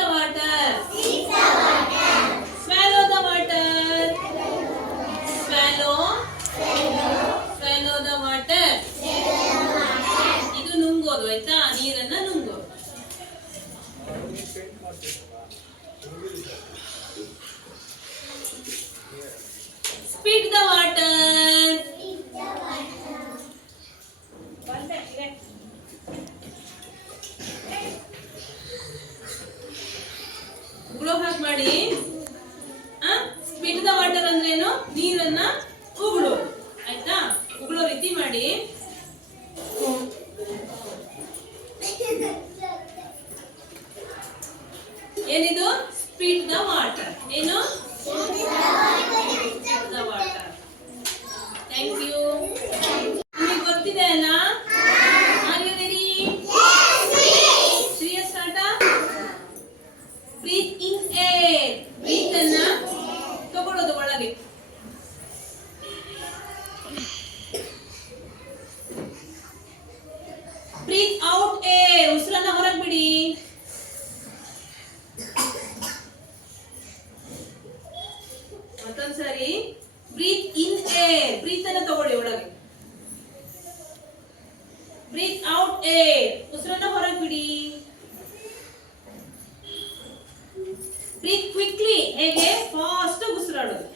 the water. Swallow the water. Swallow the water. ಇದು ನುಂಗೋದು ಆಯ್ತಾ, ನೀರನ್ನ ನುಂಗೋದು. Spit the water. ಉಗುಳೋ ಹಾಕಿ ಮಾಡಿ. ಸ್ಪಿಟ್ ದ ವಾಟರ್ ಅಂದ್ರೇನು? ನೀರನ್ನ ಉಗುಳೋದು ಆಯ್ತಾ. ಉಗುಳೋ ರೀತಿ ಮಾಡಿ. ಏನಿದು? Spit the water. ಏನು? The water. Thank you. ನಿಮಗೆ ಗೊತ್ತಿದೆ ಅಲ್ಲ? Are you ready? Serious start. Breathe in air. Breathe ಅನ್ನ ತಗೊಳ್ಳೋದು ಒಳಗೆ. Breathe out air. ಉಸಿರನ್ನ ಹೊರಗೆ ಬಿಡಿ. ಮತ್ತೊಂದ್ಸರಿ ಬ್ರೀತ್ ಇನ್ ಏರ್. ಬ್ರೀತ್ ಅನ್ನ ತಗೊಳ್ಳಿ ಒಳಗೆ. Breathe out air. ಉಸಿರನ್ನ ಹೊರಗೆ ಬಿಡಿ. Breathe quickly. ಹೇಗೆ? ಫಾಸ್ಟ್ ಉಸಿರಾಡೋದು.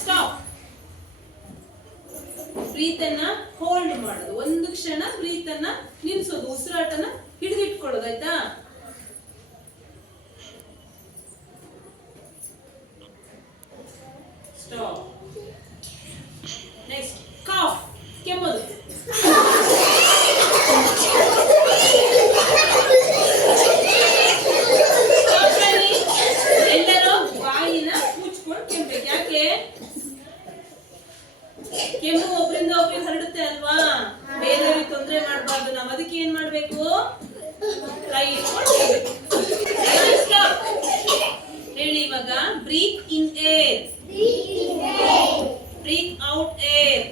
ಸ್ಟಾಪ್. ಬ್ರೀತ್ ಅನ್ನ ಹೋಲ್ಡ್ ಮಾಡೋದು. ಒಂದು ಕ್ಷಣ ಬ್ರೀತ್ ಅನ್ನ ನಿಲ್ಸೋದು. ಉಸಿರಾಟನ ಹಿಡಿದಿಟ್ಕೊಳ್ಳೋದು ಆಯ್ತಾ. ಸ್ಟಾಪ್. Next cough. ಕೆಮ್ಮೋದು. ಎಲ್ಲರೂ ಬಾಯಿನ ಮುಚ್ಕೊಂಡು ಕೆಮ್ಮಬೇಕು. ಯಾಕೆ? ಕೆಮ್ಮು ಒಬ್ಬರಿಂದ ಒಬ್ಬರಿಗೆ ಹರಡುತ್ತೆ ಅಲ್ವಾ. ಬೇರೆಯವ್ರಿಗೆ ತೊಂದರೆ ಮಾಡಬಾರ್ದು. ನಾವು ಅದಕ್ಕೆ ಏನ್ ಮಾಡ್ಬೇಕು? ಕೈ ಇಟ್ಕೊಂಡು ಹೇಳಿ ಇವಾಗ. Breathe in air. Breathe out air.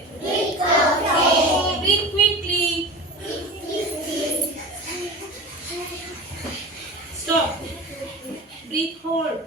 Breathe quickly. Stop. Breathe hold.